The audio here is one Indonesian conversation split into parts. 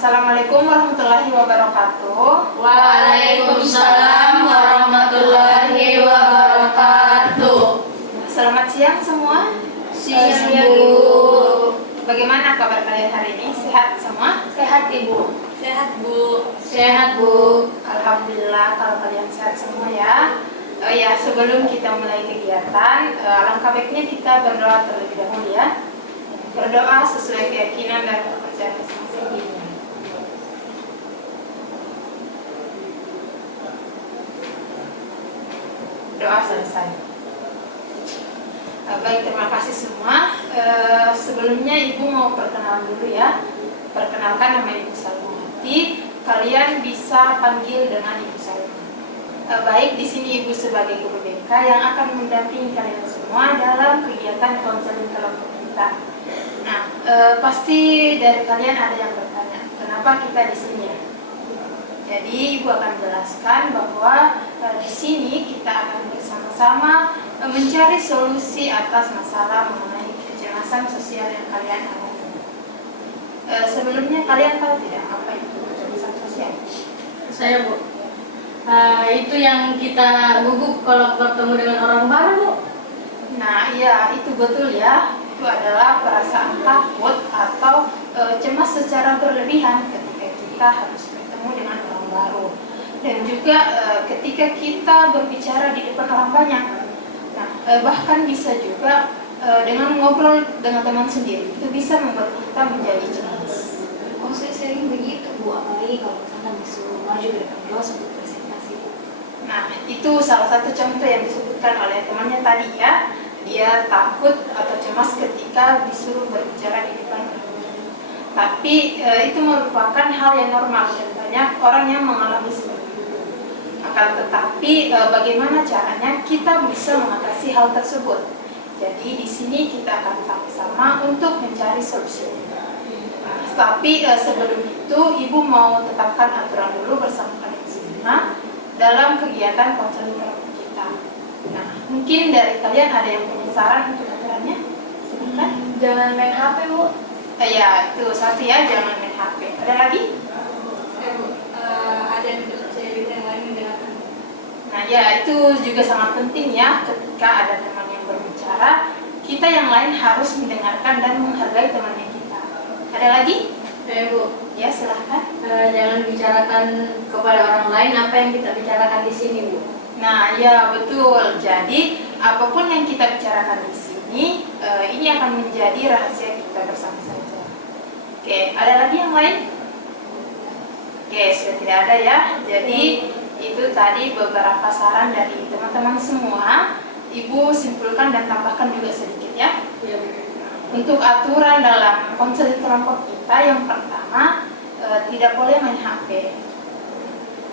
Assalamualaikum warahmatullahi wabarakatuh. Waalaikumsalam warahmatullahi wabarakatuh. Selamat siang semua. Siang ya Bu. Bagaimana kabar kalian hari ini? Sehat semua? Sehat Ibu. Sehat Bu. Sehat Bu. Alhamdulillah kalau kalian sehat semua ya. Ya, sebelum kita mulai kegiatan, alangkah baiknya kita berdoa terlebih dahulu ya. Berdoa sesuai keyakinan dan kepercayaan masing-masing. Doa selesai. Baik, terima kasih semua. Sebelumnya Ibu mau perkenalan dulu ya. Perkenalkan, nama Ibu Salmawati. Kalian bisa panggil dengan Ibu Salma. Baik, di sini Ibu sebagai guru BK yang akan mendampingi kalian semua dalam kegiatan konseling kelompok kita. Nah, pasti dari kalian ada yang bertanya, kenapa kita di sini ya? Jadi Ibu akan jelaskan bahwa di sini kita akan bersama-sama mencari solusi atas masalah mengenai kecemasan sosial yang kalian alami. Sebelumnya kalian tahu tidak apa itu kecemasan sosial? Saya Bu. Itu yang kita gugup kalau bertemu dengan orang baru Bu. Nah, iya itu betul ya. Itu adalah perasaan takut atau cemas secara berlebihan ketika kita harus bertemu dengan orang baru, dan juga ketika kita berbicara di depan orang banyak. Nah, bahkan bisa juga dengan ngobrol dengan teman sendiri itu bisa membuat kita menjadi cemas. Oh, saya sering begitu Bu, apalagi kalau misalkan disuruh maju ke depan kelas untuk presentasi Bu. Nah, itu salah satu contoh yang disebutkan oleh temannya tadi ya. Dia takut atau cemas ketika disuruh berbicara di depan orang banyak. Tapi itu merupakan hal yang normal dan banyak orang yang mengalami seperti itu. Akan tetapi bagaimana caranya kita bisa mengatasi hal tersebut? Jadi di sini kita akan sama-sama untuk mencari solusinya. Tapi sebelum itu Ibu mau tetapkan aturan dulu bersama kalian semua dalam kegiatan konseling kelompok kita. Nah, mungkin dari kalian ada yang punya saran untuk aturannya? Silakan. Jangan main HP Bu. Ya, itu satu ya, jangan main HP. Ada lagi? Ada yang saya bisa yang lain mendengarkan. Nah, ya itu juga sangat penting ya. Ketika ada teman yang berbicara, kita yang lain harus mendengarkan dan menghargai temannya kita. Ada lagi? Saya Bu. Ya, silahkan. Jangan bicarakan kepada orang lain apa yang kita bicarakan di sini Bu. Nah, ya betul. Jadi, apapun yang kita bicarakan di sini, ini akan menjadi rahasia kita bersama saja. Oke, ada lagi yang lain? Oke, sudah tidak ada ya. Jadi, itu tadi beberapa saran dari teman-teman semua. Ibu simpulkan dan tambahkan juga sedikit ya. Ya, Bu. Untuk aturan dalam konseling kelompok kita, yang pertama, tidak boleh main HP.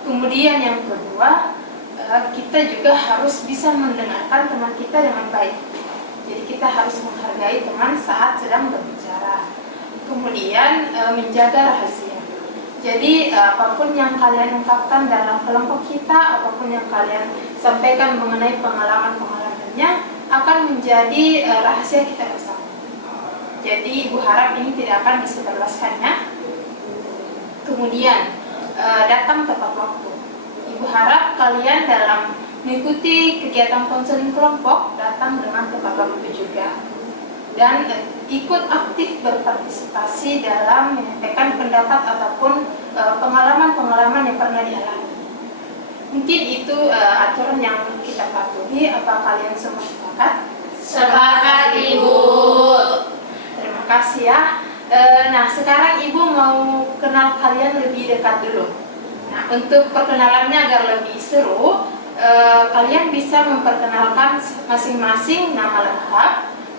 Kemudian yang kedua, kita juga harus bisa mendengarkan teman kita dengan baik. Jadi kita harus menghargai teman saat sedang berbicara. Kemudian menjaga rahasia. Jadi apapun yang kalian ungkapkan dalam kelompok kita, apapun yang kalian sampaikan mengenai pengalaman-pengalamannya akan menjadi rahasia kita bersama. Jadi Ibu harap ini tidak akan disebarluaskan ya. Kemudian datang tepat waktu. Ibu harap kalian dalam mengikuti kegiatan konseling kelompok datang dengan tepat waktu juga, dan ikut aktif berpartisipasi dalam menyampaikan pendapat ataupun pengalaman-pengalaman yang pernah dialami. Mungkin itu aturan yang kita patuhi. Apa kalian semua sepakat? Sepakat Ibu. Terima kasih ya. Nah, sekarang Ibu mau kenal kalian lebih dekat dulu. Nah, untuk perkenalannya agar lebih seru, kalian bisa memperkenalkan masing-masing nama lengkap,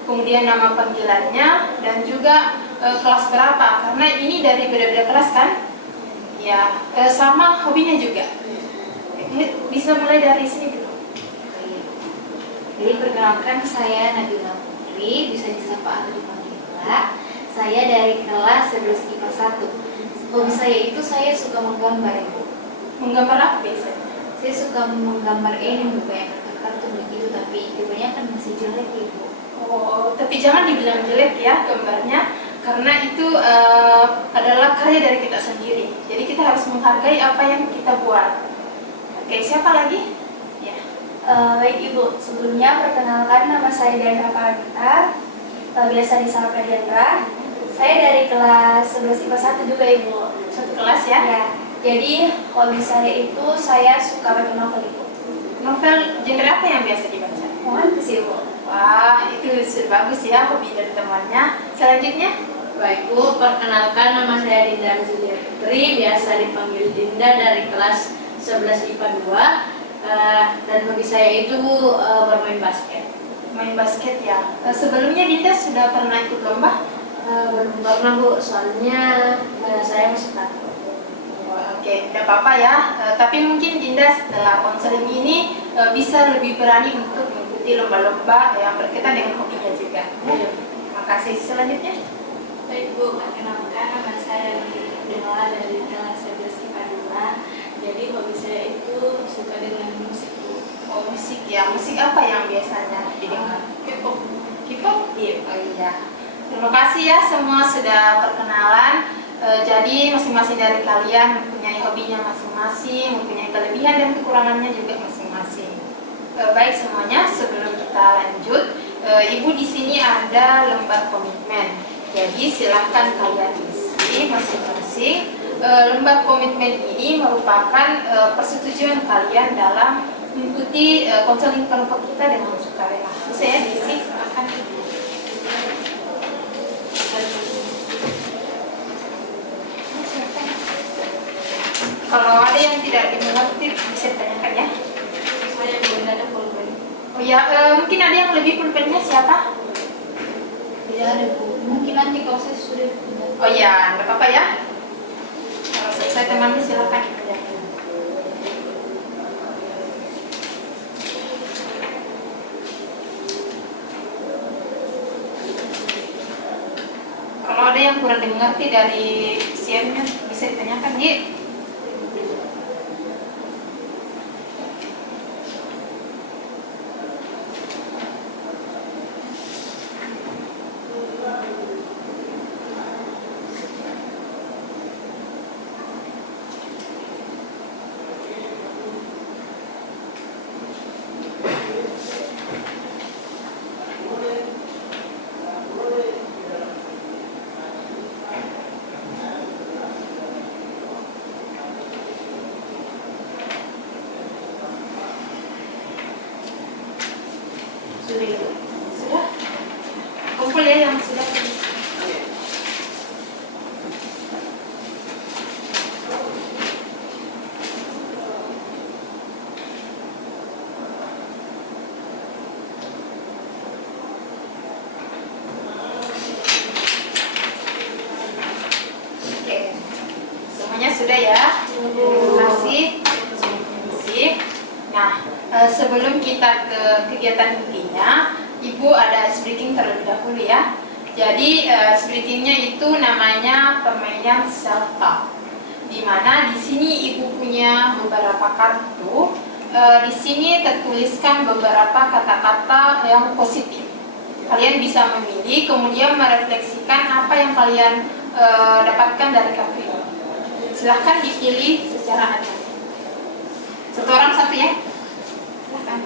kemudian nama panggilannya, dan juga kelas berapa, karena ini dari beda-beda kelas kan? Ya, sama hobinya juga. Bisa mulai dari sini dulu. Jadi perkenalkan, saya Nabila Putri, bisa disapa atau dipanggil Ella. Saya dari kelas 11 IPA 1. Hobi saya itu saya suka menggambar Ibu. Menggambar apa biasanya? Saya suka menggambar anime Bu, yang kartun begitu, tapi kebanyakan masih jelek Ibu. Oh, tapi jangan dibilang jelek ya gambarnya, karena itu adalah karya dari kita sendiri. Jadi kita harus menghargai apa yang kita buat. Oke, siapa lagi? Ya. Baik Ibu, sebelumnya perkenalkan nama saya Diandra Paramita, biasa disapa Diandra. Saya dari kelas 11 IPA 1 juga Ibu. Satu kelas ya? Ya. Jadi hobi saya itu saya suka baca novel Ibu. Novel genre apa yang biasa dibaca? Romantis Ibu. Wah, itu sudah bagus ya hobi dari temannya. Selanjutnya? Baik Bu, perkenalkan nama saya Dinda Azilia Putri, biasa dipanggil Dinda dari kelas 11 IPA 2. Dan hobi saya itu bermain basket. Main basket ya. Sebelumnya Dinda sudah pernah ikut lomba? Belum pernah Bu, soalnya saya masih takut. Oke, tidak apa-apa ya. Tapi mungkin Dinda setelah konseling ini bisa lebih berani untuk mengikuti lomba-lomba yang berkaitan dengan hobinya juga. Terima kasih. Selanjutnya? Baik Bu, perkenalkan nama saya Dela dari kelas 11 IPA 2. Jadi hobi saya itu suka dengan musik Bu. Oh, musik ya. Musik apa yang biasanya didengar? K-pop. K-pop? Iya. Oh iya. Terima kasih ya semua sudah perkenalan. Jadi masing-masing dari kalian mempunyai hobinya masing-masing, mempunyai kelebihan dan kekurangannya juga masing-masing. Baik semuanya, sebelum kita lanjut, Ibu di sini ada lembar komitmen. Jadi silahkan kalian isi masing-masing. Lembar komitmen ini merupakan persetujuan kalian dalam mengikuti konseling kelompok kita dengan sukarela. Bisa ya diisi, silahkan. Kalau ada yang tidak dimengerti bisa ditanyakan ya. Saya belum ada pulpen. Oh ya, mungkin ada yang lebih pulpennya siapa? Tidak ada Bu. Mungkin nanti kalau saya sudah punya. Oh ya, nggak apa-apa ya. Kalau selesai temannya silakan dikerjakan. Kalau ada yang kurang dimengerti dari isiannya bisa ditanyakan ya. Sudah? Kumpul ya yang sudah. Oke, semuanya sudah ya. Terima kasih. Sip. Nah, sebelum kita ke kegiatan intinya, Ibu ada ice breaking terlebih dahulu ya. Jadi ice breakingnya itu namanya permainan self talk. Dimana di sini Ibu punya beberapa kartu. Di sini tertuliskan beberapa kata-kata yang positif. Kalian bisa memilih, kemudian merefleksikan apa yang kalian dapatkan dari kartu ini. Silahkan dipilih secara adil. Satu orang satu ya. Silahkan.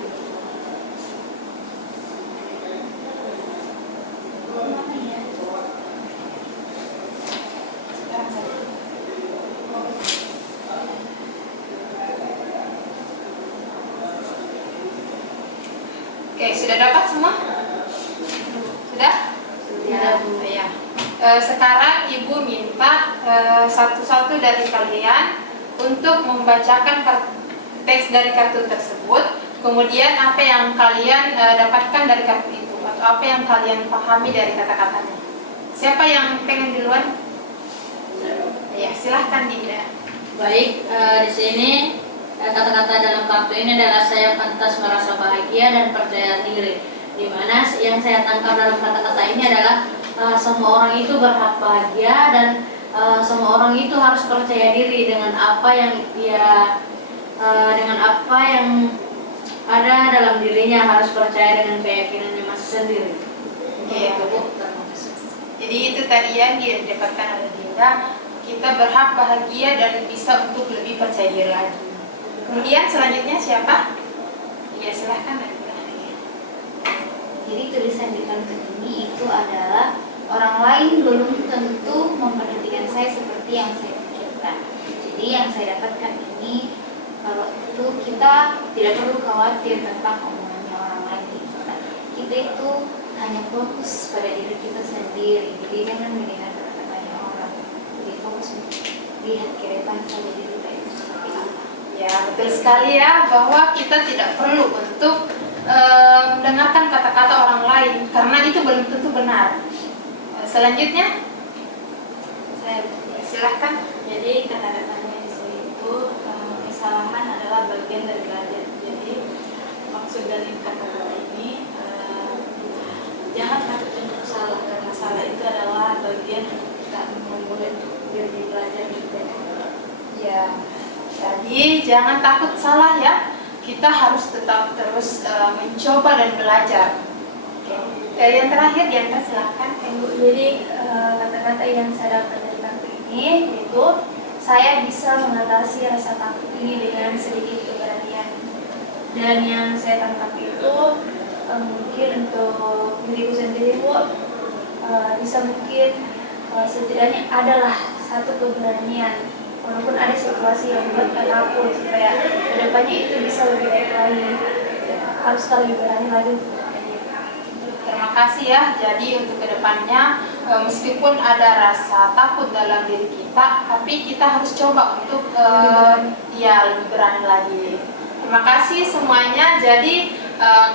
Sekarang saja. Oke, sudah dapat semua? Sudah? Sudah, Bu. Ya. Sekarang Ibu minta satu-satu dari kalian untuk membacakan teks dari kartu tersebut, kemudian apa yang kalian dapatkan dari kartu itu, atau apa yang kalian pahami dari kata-katanya. Siapa yang pengen duluan? Ya, silahkan Dinda. Baik, di sini kata-kata dalam kartu ini adalah saya pantas merasa bahagia dan percaya diri. Di mana yang saya tangkap dalam kata-kata ini adalah semua orang itu berhak bahagia dan semua orang itu harus percaya diri dengan apa yang ada dalam dirinya, harus percaya dengan keyakinannya masing sendiri. Iya. Itu Bu, terima kasih. Jadi itu tadi yang didapatkan oleh Dinda. Kita berhak bahagia dan bisa untuk lebih percaya diri lagi. Kemudian selanjutnya siapa? Ya silahkan. Jadi tulisan di kartu ini itu adalah orang lain belum tentu memperhatikan saya seperti yang saya pikirkan. Jadi yang saya dapatkan ini, kalau itu kita tidak perlu khawatir tentang omongannya orang lain di kita. Kita itu hanya fokus pada diri kita sendiri. Jadi jangan mendengar kata-katanya orang. Jadi fokus lihat ke depan saja diri kita itu seperti apa. Ya betul sekali ya, bahwa kita tidak perlu untuk mendengarkan kata-kata orang lain karena itu belum tentu benar. Selanjutnya, Saya silahkan. Jadi kata-katanya di sini itu kesalahan adalah bagian dari belajar. Jadi maksud dari kata-kata ini jangan takut untuk salah, karena salah itu adalah bagian untuk kita memulai untuk lebih belajar juga. Ya, jadi jangan takut salah ya. Kita harus tetap terus mencoba dan belajar. Oke. Yang terakhir, Diana silahkan. Ibu, jadi kata-kata yang saya dapat dari kartu ini yaitu saya bisa mengatasi rasa takut ini dengan sedikit keberanian. Dan yang saya tangkap itu mungkin untuk diriku sendiri, Bu, bisa mungkin setidaknya adalah satu keberanian walaupun ada situasi yang membuat takut, supaya kedepannya itu bisa lebih baik lagi. Harus lebih berani lagi. Terima kasih ya. Jadi untuk kedepannya meskipun ada rasa takut dalam diri kita, tapi kita harus coba untuk lebih berani lagi. Terima kasih semuanya. Jadi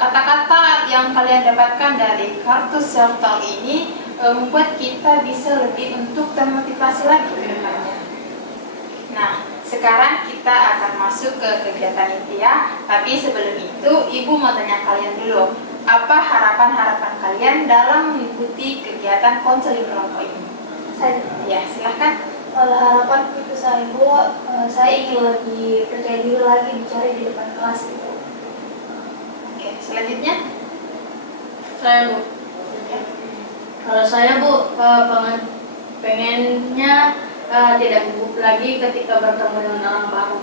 kata-kata yang kalian dapatkan dari kartu self talk ini membuat kita bisa lebih untuk termotivasi lagi ke depannya. Nah, sekarang kita akan masuk ke kegiatan inti ya. Tapi sebelum itu, Ibu mau tanya kalian dulu, apa harapan-harapan kalian dalam mengikuti kegiatan konseling kelompok ini? Ya, silahkan. Kalau harapan itu saya, Bu, saya ingin lebih percaya diri lagi bicara di depan kelas itu. Oke, selanjutnya. Saya, Bu. Kalau saya, Bu, pengennya tidak gugup lagi ketika bertemu dengan orang baru.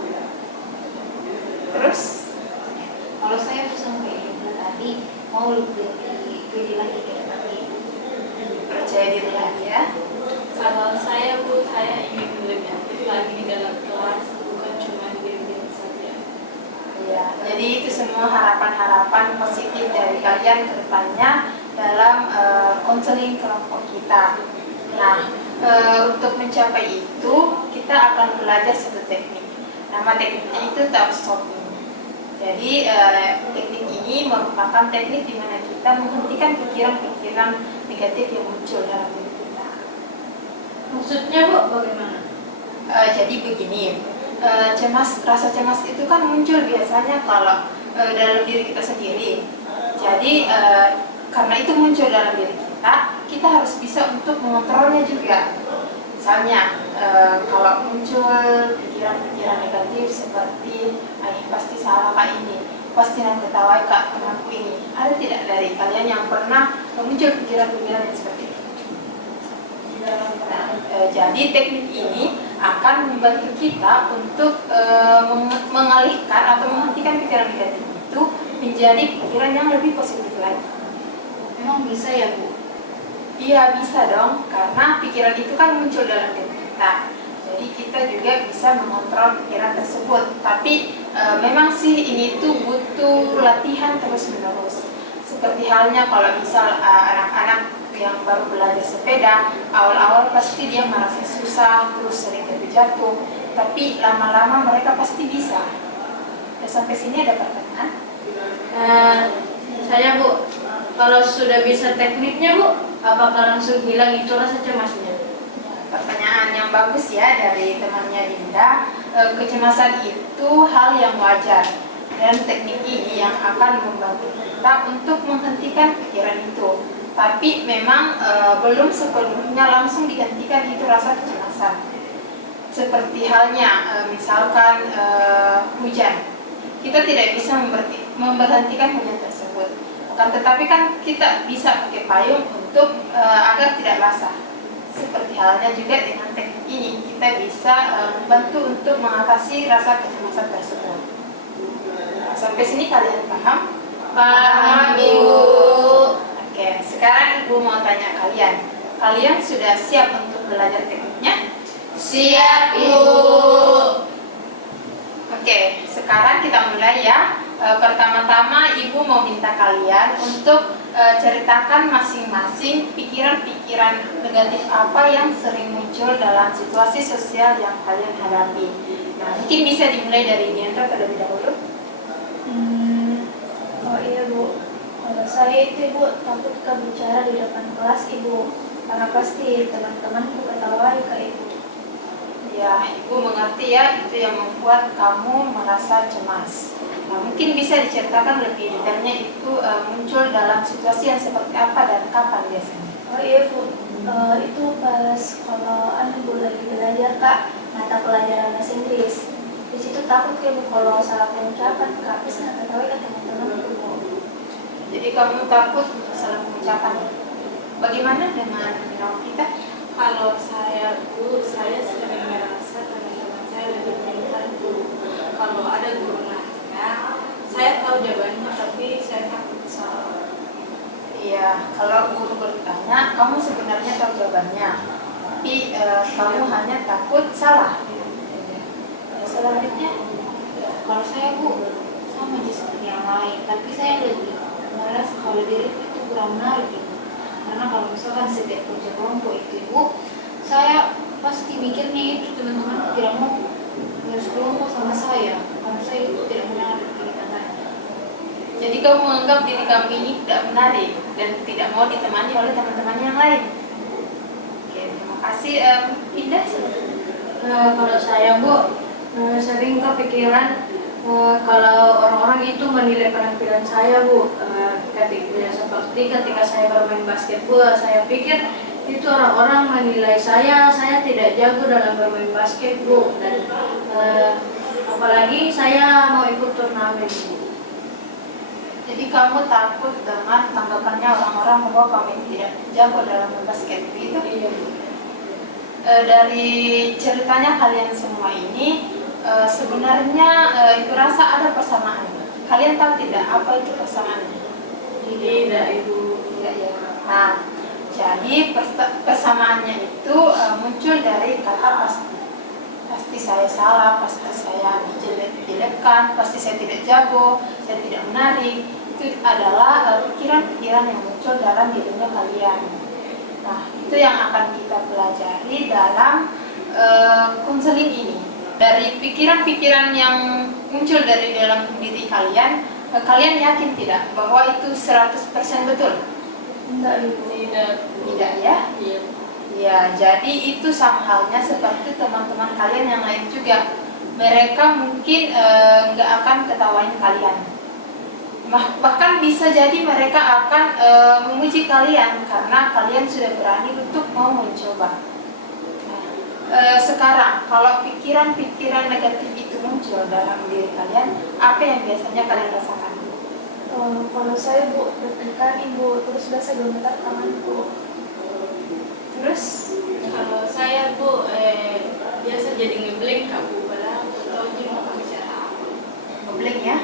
Terus? Kalau saya tuh sampai itu tadi mau lebih pede lagi ke depan ini. Percaya diri lagi ya. Kalau saya, Bu, saya ingin lebih aktif lagi di dalam kelas, bukan cuma diam-diam saja. Ya, jadi itu semua harapan-harapan positif dari kalian ke depannya dalam konseling kelompok kita. Nah, untuk mencapai itu kita akan belajar satu teknik. Nama tekniknya itu top stopping. Jadi teknik ini merupakan teknik di mana kita menghentikan pikiran-pikiran negatif yang muncul dalam diri kita. Maksudnya, Bu, bagaimana? Jadi begini, rasa cemas itu kan muncul biasanya kalau dalam diri kita sendiri. Jadi karena itu muncul dalam diri kita harus bisa untuk mengontrolnya juga. Misalnya kalau muncul pikiran-pikiran negatif seperti pasti salah Kak ini, pasti nanti ketawai Kak temanku ini. Ada tidak dari kalian yang pernah muncul pikiran-pikiran yang seperti itu? Jadi teknik ini akan membantu kita untuk mengalihkan atau menghentikan pikiran negatif itu menjadi pikiran yang lebih positif lagi. Memang bisa ya, Bu? Iya bisa dong, karena pikiran itu kan muncul dalam diri kita. Jadi kita juga bisa mengontrol pikiran tersebut. Tapi memang sih ini tuh butuh latihan terus menerus. Seperti halnya kalau misal anak-anak yang baru belajar sepeda, awal-awal pasti dia merasa susah, terus sering jatuh. Tapi lama-lama mereka pasti bisa. Dan sampai sini ada pertanyaan? Saya, Bu, kalau sudah bisa tekniknya, Bu, apakah langsung hilang itu rasa cemasnya? Pertanyaan yang bagus ya dari temannya Dinda. Kecemasan itu hal yang wajar dan teknik ini yang akan membantu kita untuk menghentikan pikiran itu. Tapi memang belum sepenuhnya langsung dihentikan itu rasa kecemasan. Seperti halnya misalkan hujan, kita tidak bisa memberhentikan hujan tersebut. Tetapi kan kita bisa pakai payung untuk agar tidak basah. Seperti halnya juga dengan teknik ini, kita bisa membantu untuk mengatasi rasa kecemasan tersebut. Nah, sampai sini kalian paham? Paham, Ibu. Oke, sekarang Ibu mau tanya kalian. Kalian sudah siap untuk belajar tekniknya? Siap, Ibu. Oke, sekarang kita mulai ya. Pertama-tama Ibu mau minta kalian untuk ceritakan masing-masing pikiran-pikiran negatif apa yang sering muncul dalam situasi sosial yang kalian hadapi. Nah, mungkin bisa dimulai dari Diandra terlebih dahulu. Oh iya Bu, kalau saya itu Ibu takut bicara di depan kelas Ibu, karena pasti teman-temanku ketawa ke Ibu. Ya, Ibu mengerti ya, itu yang membuat kamu merasa cemas. Nah, mungkin bisa diceritakan lebih detailnya itu muncul dalam situasi yang seperti apa dan kapan biasanya? Oh iya Bu, itu pas kalau Bu lagi belajar Kak, mata pelajaran bahasa Inggris. Di situ takut Bu kalau salah pengucapan Kak, bisa nggak tahu ya teman-teman Bu. Jadi kamu takut salah pengucapan. Bagaimana dengan kita? Kalau saya Bu, saya sering merasa teman-teman saya lebih pintar Bu. Kalau ada guru nanya, saya tahu jawabannya tapi saya takut salah. Iya, kalau guru bertanya, kamu sebenarnya tahu jawabannya, tapi kamu hanya takut salah. Selanjutnya, Kalau saya Bu, sama aja seperti yang lain, tapi saya lebih merasa kalau diriku itu kurang menarik gitu. Karena kalau misalkan setiap kerja kelompok itu Ibu, saya pasti mikirnya itu teman-teman tidak mau kelompok sama saya, karena saya itu tidak menarik di katanya. jadi kamu menganggap diri kamu ini tidak menarik dan tidak mau ditemani oleh teman-teman yang lain. Oke, terima kasih. Indah, Kalau saya Bu, sering kepikiran kalau orang-orang itu menilai penampilan saya Bu. Seperti ketika saya bermain basket Bu, saya pikir itu orang-orang menilai saya tidak jago dalam bermain basket Bu. Dan apalagi saya mau ikut turnamen Bu. jadi kamu takut dengan tanggapannya orang-orang bahwa kamu ini tidak jago dalam berbasket, begitu? Iya Bu. Dari ceritanya kalian semua ini sebenarnya Ibu rasa ada persamaan. Kalian tahu tidak apa itu persamaannya? Tidak Ibu. Tidak ya. Nah, jadi persamaannya itu muncul dari kata pasti. Pasti saya salah, pasti saya dijelek-jelekkan, pasti saya tidak jago, saya tidak menarik. Itu adalah pikiran-pikiran yang muncul dalam dirinya kalian. Nah, itu yang akan kita pelajari dalam konseling ini. Dari pikiran-pikiran yang muncul dari dalam diri kalian, kalian yakin tidak bahwa itu 100% betul? Enggak Ibu. Tidak ya? Iya. Ya, jadi itu sama halnya seperti teman-teman kalian yang lain juga. Mereka mungkin nggak akan ketawain kalian. Bahkan bisa jadi mereka akan memuji kalian karena kalian sudah berani untuk mau mencoba. Sekarang, kalau pikiran-pikiran negatif itu muncul dalam diri kalian, apa yang biasanya kalian rasakan? Kalau saya Bu, deg-degan Ibu, terus biasa gemetar tanganku. Terus, Kalau saya Bu, biasa jadi ngeblank Kak Bu, padahal aku tahu dia mau bicara apa. ngeblank ya?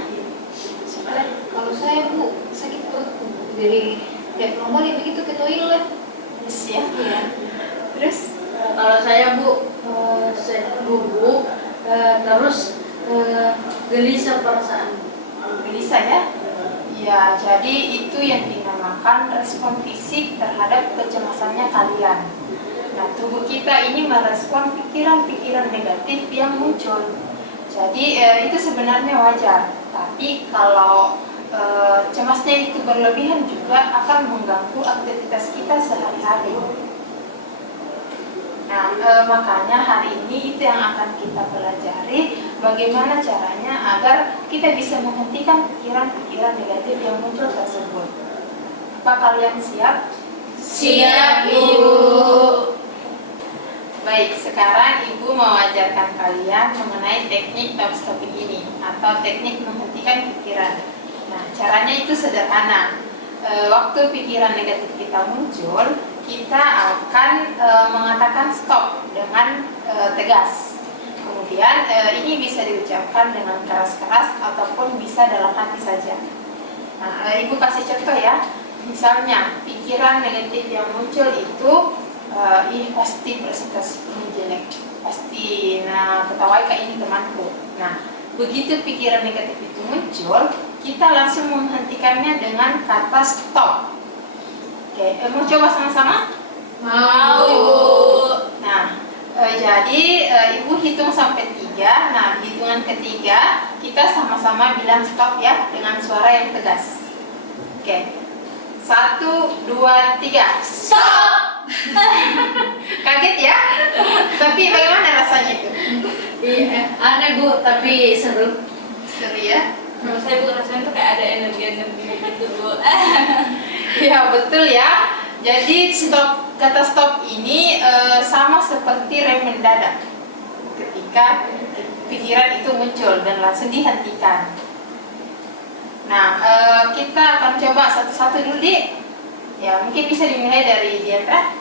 Kalau saya Bu, sakit perutku. Jadi kayak kembali begitu ke toilet. Yes ya? Iya. Terus, Kalau saya Bu, gugup, terus gelisah perasaan. gelisah ya? Ya, jadi itu yang dinamakan respon fisik terhadap kecemasannya kalian. Nah, tubuh kita ini merespon pikiran-pikiran negatif yang muncul. Jadi itu sebenarnya wajar. Tapi kalau cemasnya itu berlebihan juga akan mengganggu aktivitas kita sehari-hari. Nah, makanya hari ini itu yang akan kita pelajari, bagaimana caranya agar kita bisa menghentikan pikiran-pikiran negatif yang muncul tersebut. Apa kalian siap? Siap, Ibu. Baik, sekarang Ibu mau ajarkan kalian mengenai teknik top stopping ini atau teknik menghentikan pikiran. Nah, caranya itu sederhana. waktu pikiran negatif kita muncul, kita akan mengatakan stop dengan tegas. Kemudian ini bisa diucapkan dengan keras-keras ataupun bisa dalam hati saja. Nah, Ibu kasih contoh ya. Misalnya pikiran negatif yang muncul itu, pasti presentasi ini jelek, pasti ketawai kayak ini temanku. Nah, begitu pikiran negatif itu muncul, kita langsung menghentikannya dengan kata stop. Oke, mau coba sama-sama? Mau. Nah, jadi Ibu hitung sampai 3. Nah, di hitungan ketiga kita sama-sama bilang stop ya dengan suara yang tegas. Oke, 1, 2, 3, stop. Kaget ya? Tapi bagaimana rasanya itu? Iya, aneh Bu, tapi seru. Seru ya? Kalau saya Bu rasanya tuh kayak ada energi-energi gitu Bu. Ya betul ya. Jadi kata stop ini sama seperti rem mendadak. Ketika pikiran itu muncul dan langsung dihentikan. Nah, kita akan coba satu-satu dulu, Dik. Ya, mungkin bisa dimulai dari Diandra.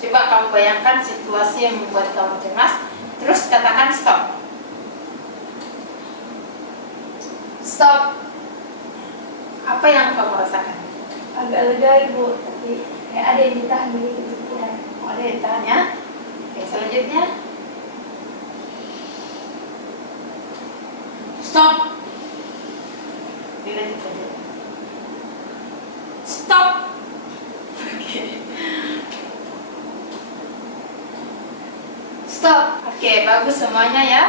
Coba kamu bayangkan situasi yang membuat kamu cemas, terus katakan stop. Stop. Apa yang kamu rasakan? Agak lega Ibu, tapi kayak ada yang ditahan begitu di pikiran. Oh, ada yang tahan ya. Oke, selanjutnya. Stop. Dilanjut saja. Stop. Oke. Stop. Oke, bagus semuanya ya.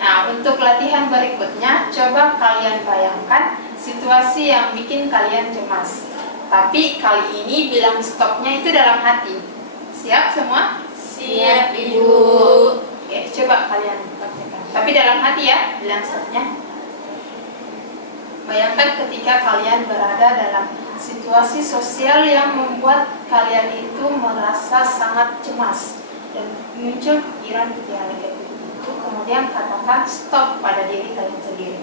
Nah, untuk latihan berikutnya, coba kalian bayangkan situasi yang bikin kalian cemas. Tapi kali ini bilang stopnya itu dalam hati. Siap semua? Siap Ibu. Oke, coba kalian praktekkan. Tapi dalam hati ya, bilang stopnya. Bayangkan ketika kalian berada dalam situasi sosial yang membuat kalian itu merasa sangat cemas dan muncul pikiran-pikiran negatif itu, kemudian katakan stop pada diri kalian sendiri.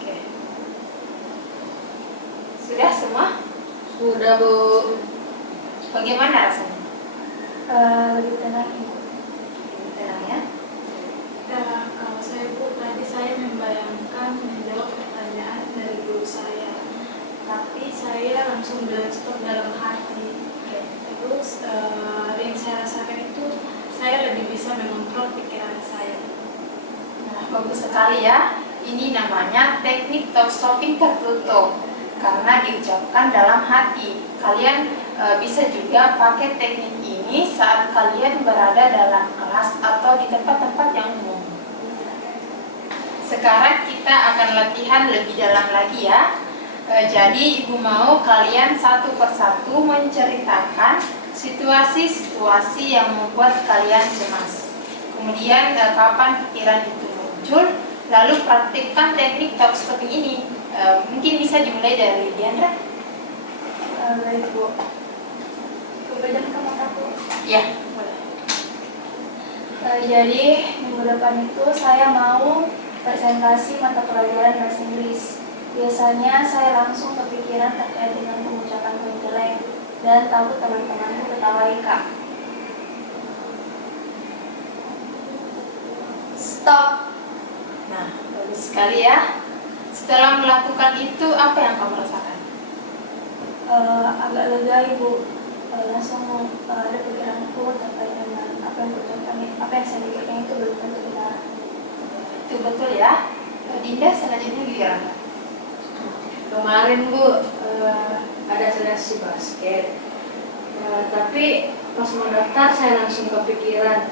Oke. Sudah semua? Sudah Bu. Bagaimana rasanya? Lebih tenang Ibu. Tenang ya. Kalau saya Bu, tadi saya membayangkan menjawab pertanyaan dari guru saya, tapi saya langsung bilang stop dalam hati. Terus yang saya rasakan itu saya lebih bisa mengontrol pikiran saya. Nah, bagus sekali ya. Ini namanya teknik top stopping tertutup karena diucapkan dalam hati. Kalian bisa juga pakai teknik ini saat kalian berada dalam kelas atau di tempat-tempat yang umum. Sekarang kita akan latihan lebih dalam lagi ya. Jadi Ibu mau kalian satu persatu menceritakan situasi-situasi yang membuat kalian cemas. Kemudian kapan pikiran itu muncul, lalu praktikkan teknik top stopping ini. Mungkin bisa dimulai dari Diandra. Baik Bu. Kebajak kamu aku. Ya, boleh. Jadi minggu depan itu saya mau presentasi mata pelajaran bahasa Inggris. Biasanya saya langsung kepikiran terkait dengan pengucapan jelek dan takut teman-temanku ketawain Kak. Stop. Nah, bagus sekali ya. Setelah melakukan itu, apa yang kamu rasakan? Agak lega Ibu. Langsung ada pikiranku terkait dengan apa yang kuucapkan, apa yang saya pikirkan itu belum tentu benar. Itu betul ya. Dinda selanjutnya giliran. Kemarin Bu ada seleksi basket, tapi pas mau daftar saya langsung kepikiran,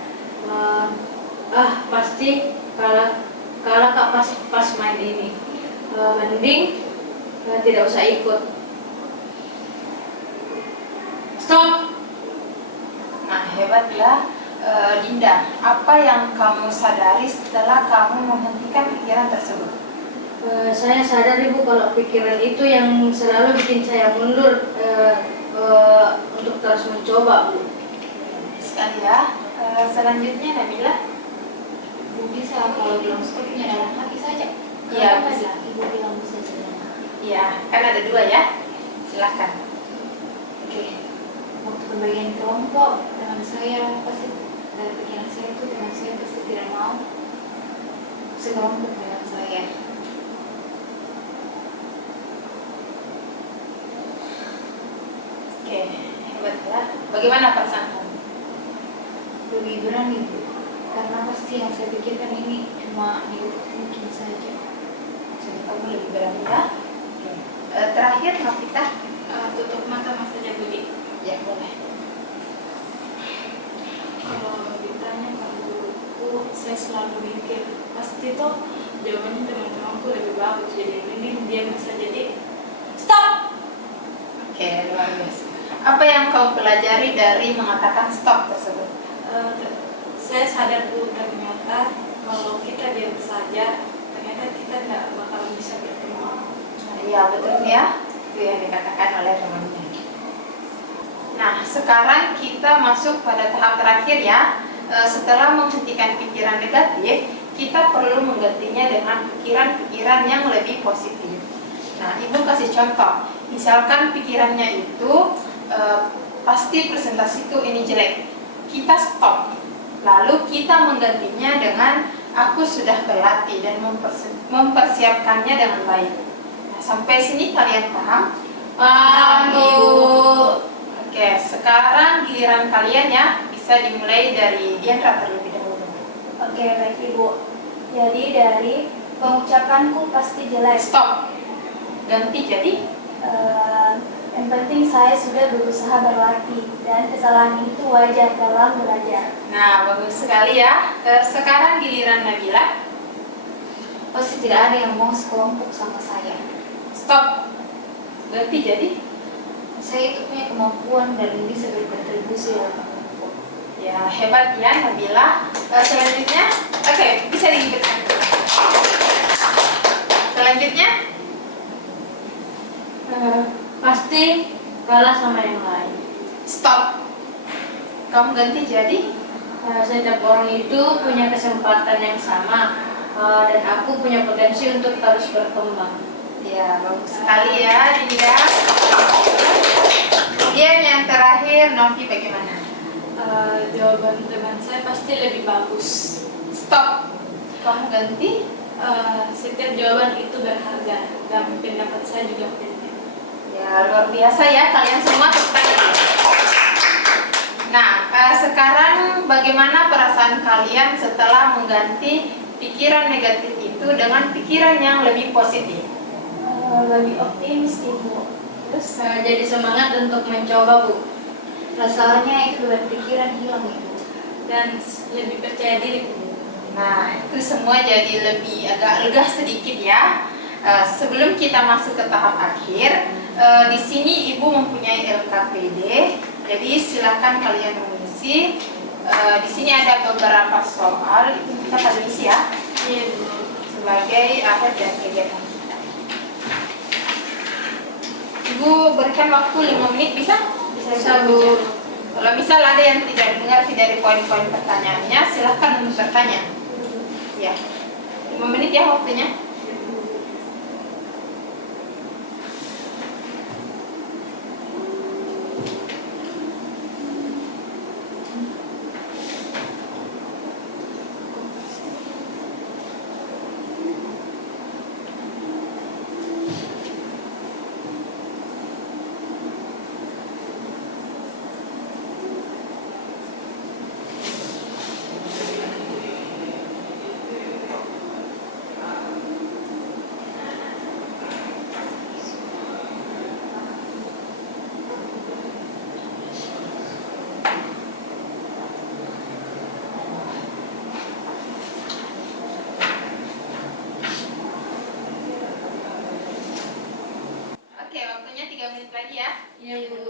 pasti kalah Kak pas main ini, mending tidak usah ikut. Stop. Nah, hebat ya. Dinda, apa yang kamu sadari setelah kamu menghentikan pikiran tersebut? Saya sadar Ibu kalau pikiran itu yang selalu bikin saya mundur untuk terus mencoba Bu. Sekali ya. Selanjutnya Nabila. Bu bisa kalau bilang stopnya dalam hati saja. Iya, Kenapa bisa. nggak Ibu bilang bisa setengah mati? Iya, kan ada 2 ya. Silahkan. Oke, waktu pembagian kelompok teman saya pasti dari pikiran saya itu teman saya pasti tidak mau sekelompok dengan saya. Oke, hebat ya. Bagaimana perasaan kamu? Lebih berani Bu, karena pasti yang saya pikirkan ini cuma negatif mungkin saja. Jadi kamu lebih berani ya. Oke. Terakhir, Novita. Tutup mata Mas saja Budi. Ya, boleh. Kalau ditanya kalau guruku, saya selalu mikir pasti tuh jawabannya teman-temanku lebih bagus. Jadi ini dia bisa jadi stop. Oke, luar biasa. Apa yang kau pelajari dari mengatakan stop tersebut? Saya sadar Bu, ternyata kalau kita diam saja, ternyata kita tidak bakal bisa berkembang. Iya, betul ya. Itu yang dikatakan oleh temannya. Nah, sekarang kita masuk pada tahap terakhir ya. Setelah menghentikan pikiran negatif, kita perlu menggantinya dengan pikiran-pikiran yang lebih positif. Nah, Ibu kasih contoh. Misalkan pikirannya itu pasti presentasiku ini jelek. Kita stop. Lalu kita menggantinya dengan aku sudah berlatih dan mempersiapkannya dengan baik. Nah, sampai sini kalian paham? Paham, Bu. Oke, sekarang giliran kalian ya. Bisa dimulai dari Diandra terlebih dahulu. Oke, baik Ibu. Jadi dari pengucapanku pasti jelek. Stop. Ganti jadi Yang penting saya sudah berusaha berlatih dan kesalahan itu wajar dalam belajar. Nah, bagus sekali ya. Sekarang giliran Nabila. Pasti tidak ada yang mau sekelompok sama saya. Stop. Ganti jadi Saya itu punya kemampuan dan bisa berkontribusi dalam kelompok. ya, hebat ya Nabila. Selanjutnya, oke, bisa diingatkan. Selanjutnya, Pasti kalah sama yang lain. stop. Kamu ganti jadi Setiap orang itu punya kesempatan yang sama, dan aku punya potensi untuk terus berkembang. ya, bagus sekali ya Dinda. Kemudian yang terakhir, Novi bagaimana? Jawaban teman saya pasti lebih bagus. Stop. Kamu ganti. Setiap jawaban itu berharga dan pendapat saya juga penting. Ya, luar biasa ya kalian semua, tepuk tangan. Nah, sekarang bagaimana perasaan kalian setelah mengganti pikiran negatif itu dengan pikiran yang lebih positif? Lebih optimis Ibu. Terus, Jadi semangat untuk mencoba, Bu. Rasanya itu beban pikiran hilang Ibu. Dan lebih percaya diri. nah itu semua jadi lebih agak lega sedikit ya. Sebelum kita masuk ke tahap akhir, di sini Ibu mempunyai LKPD, jadi silakan kalian mengisi. Di sini ada beberapa soal, itu kita kalian isi ya, Iya Bu. sebagai akhir dan kegiatan kita. Ibu berikan waktu 5 menit bisa? Bisa, Bu. Kalau misal ada yang tidak mengerti dari poin-poin pertanyaannya, silakan untuk bertanya. Ya, 5 menit ya waktunya. Oke, waktunya 3 menit lagi ya. Iya, Bu.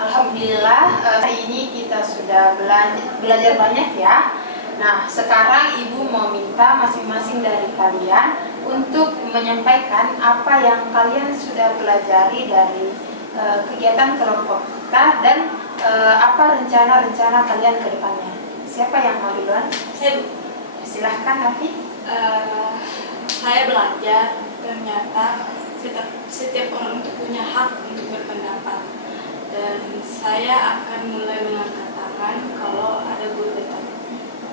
Alhamdulillah, hari ini kita sudah belajar banyak ya. Nah, sekarang Ibu mau minta masing-masing dari kalian untuk menyampaikan apa yang kalian sudah pelajari dari kegiatan kelompok kita dan apa rencana-rencana kalian ke depannya. Siapa yang mau duluan? Saya Silahkan, Nafi. saya belajar ternyata setiap orang itu punya hak untuk berpendapat, dan saya akan mulai mengangkat tangan kalau ada guru datang.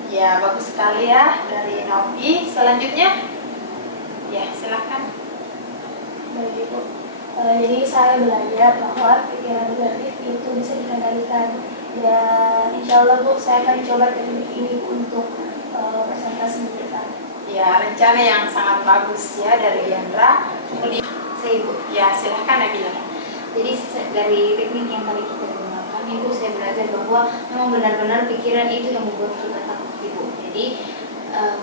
Ya, bagus sekali ya dari Novi. Selanjutnya, ya silahkan. Baik Ibu. Jadi saya belajar bahwa pikiran negatif itu bisa dikendalikan. Dan insya Allah Bu, saya akan coba teknik ini untuk presentasi kita. Ya, rencana yang sangat bagus ya dari Yandra. Kemudian, Saya Ibu. ya silahkan Nabila. Jadi dari teknik yang tadi kita gunakan itu saya belajar bahwa memang benar-benar pikiran itu yang membuat kita takut Ibu. Jadi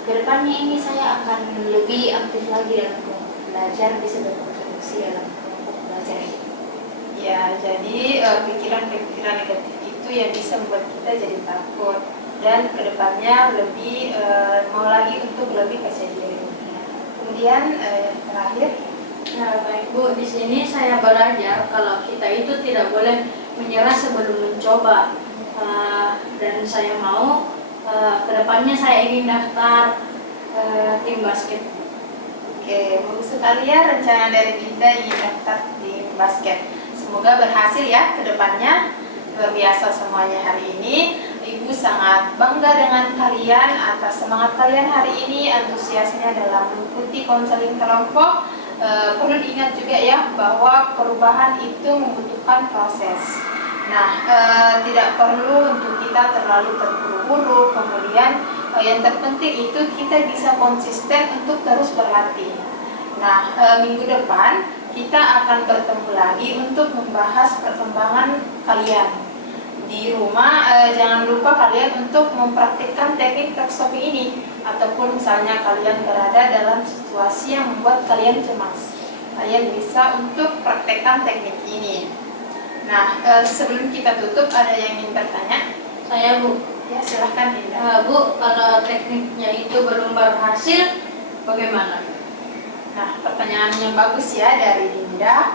kedepannya ini saya akan lebih aktif lagi dalam kelompok belajar, bisa berkontribusi dalam kelompok belajar ini. Ya, jadi pikiran-pikiran negatif itu yang bisa membuat kita jadi takut dan kedepannya lebih mau lagi untuk lebih percaya diri. Kemudian yang terakhir. Nah, baik Bu, di sini saya belajar kalau kita itu tidak boleh menyerah sebelum mencoba. Dan saya mau kedepannya saya ingin daftar tim basket. Oke, bagus sekali ya rencana dari Dinda ingin daftar tim basket. Semoga berhasil ya kedepannya. Luar biasa semuanya hari ini. Ibu sangat bangga dengan kalian atas semangat kalian hari ini, antusiasnya dalam mengikuti konseling kelompok. Perlu diingat juga ya bahwa perubahan itu membutuhkan proses. Nah, tidak perlu untuk kita terlalu terburu-buru. Kemudian yang terpenting itu kita bisa konsisten untuk terus berlatih. Nah, minggu depan kita akan bertemu lagi untuk membahas perkembangan kalian di rumah. Jangan lupa kalian untuk mempraktikkan teknik tax-stopping ini, ataupun misalnya kalian berada dalam situasi yang membuat kalian cemas, kalian bisa untuk praktekkan teknik ini. Nah, sebelum kita tutup, ada yang ingin bertanya? Saya Bu. Ya, silahkan Dinda. Bu, kalau tekniknya itu belum berhasil, bagaimana? Nah, pertanyaan yang bagus ya dari Dinda.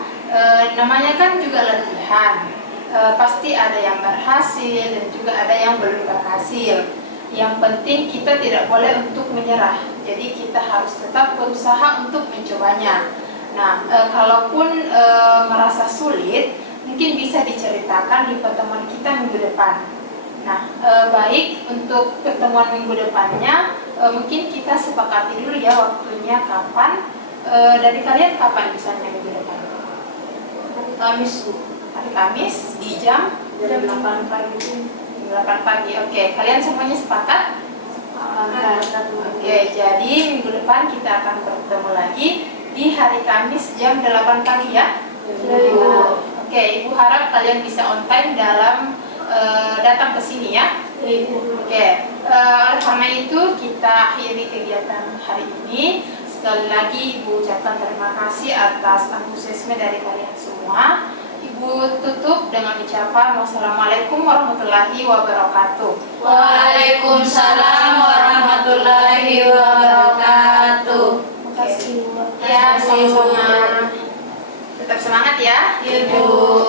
Namanya kan juga latihan. Pasti ada yang berhasil dan juga ada yang belum berhasil. Yang penting kita tidak boleh untuk menyerah. Jadi kita harus tetap berusaha untuk mencobanya. Nah, kalaupun merasa sulit, mungkin bisa diceritakan di pertemuan kita minggu depan. Nah, baik untuk pertemuan minggu depannya, mungkin kita sepakati dulu ya waktunya kapan. Dari kalian kapan misalnya minggu depan? Hari Kamis Bu. Hari Kamis di jam 8 pagi. 8 pagi. Oke, kalian semuanya sepakat? Oke, jadi minggu depan kita akan bertemu lagi di hari Kamis jam 8 pagi ya. Oke, Ibu harap kalian bisa on time dalam datang ke sini ya. Oke, oleh karena itu kita akhiri kegiatan hari ini. Sekali lagi Ibu ucapkan terima kasih atas antusiasme dari kalian semua. Ibu tutup dengan ucapan wassalamualaikum warahmatullahi wabarakatuh. Waalaikumsalam warahmatullahi wabarakatuh. Terima kasih Bu. Ya, sama-sama. Tetap semangat ya. Ibu.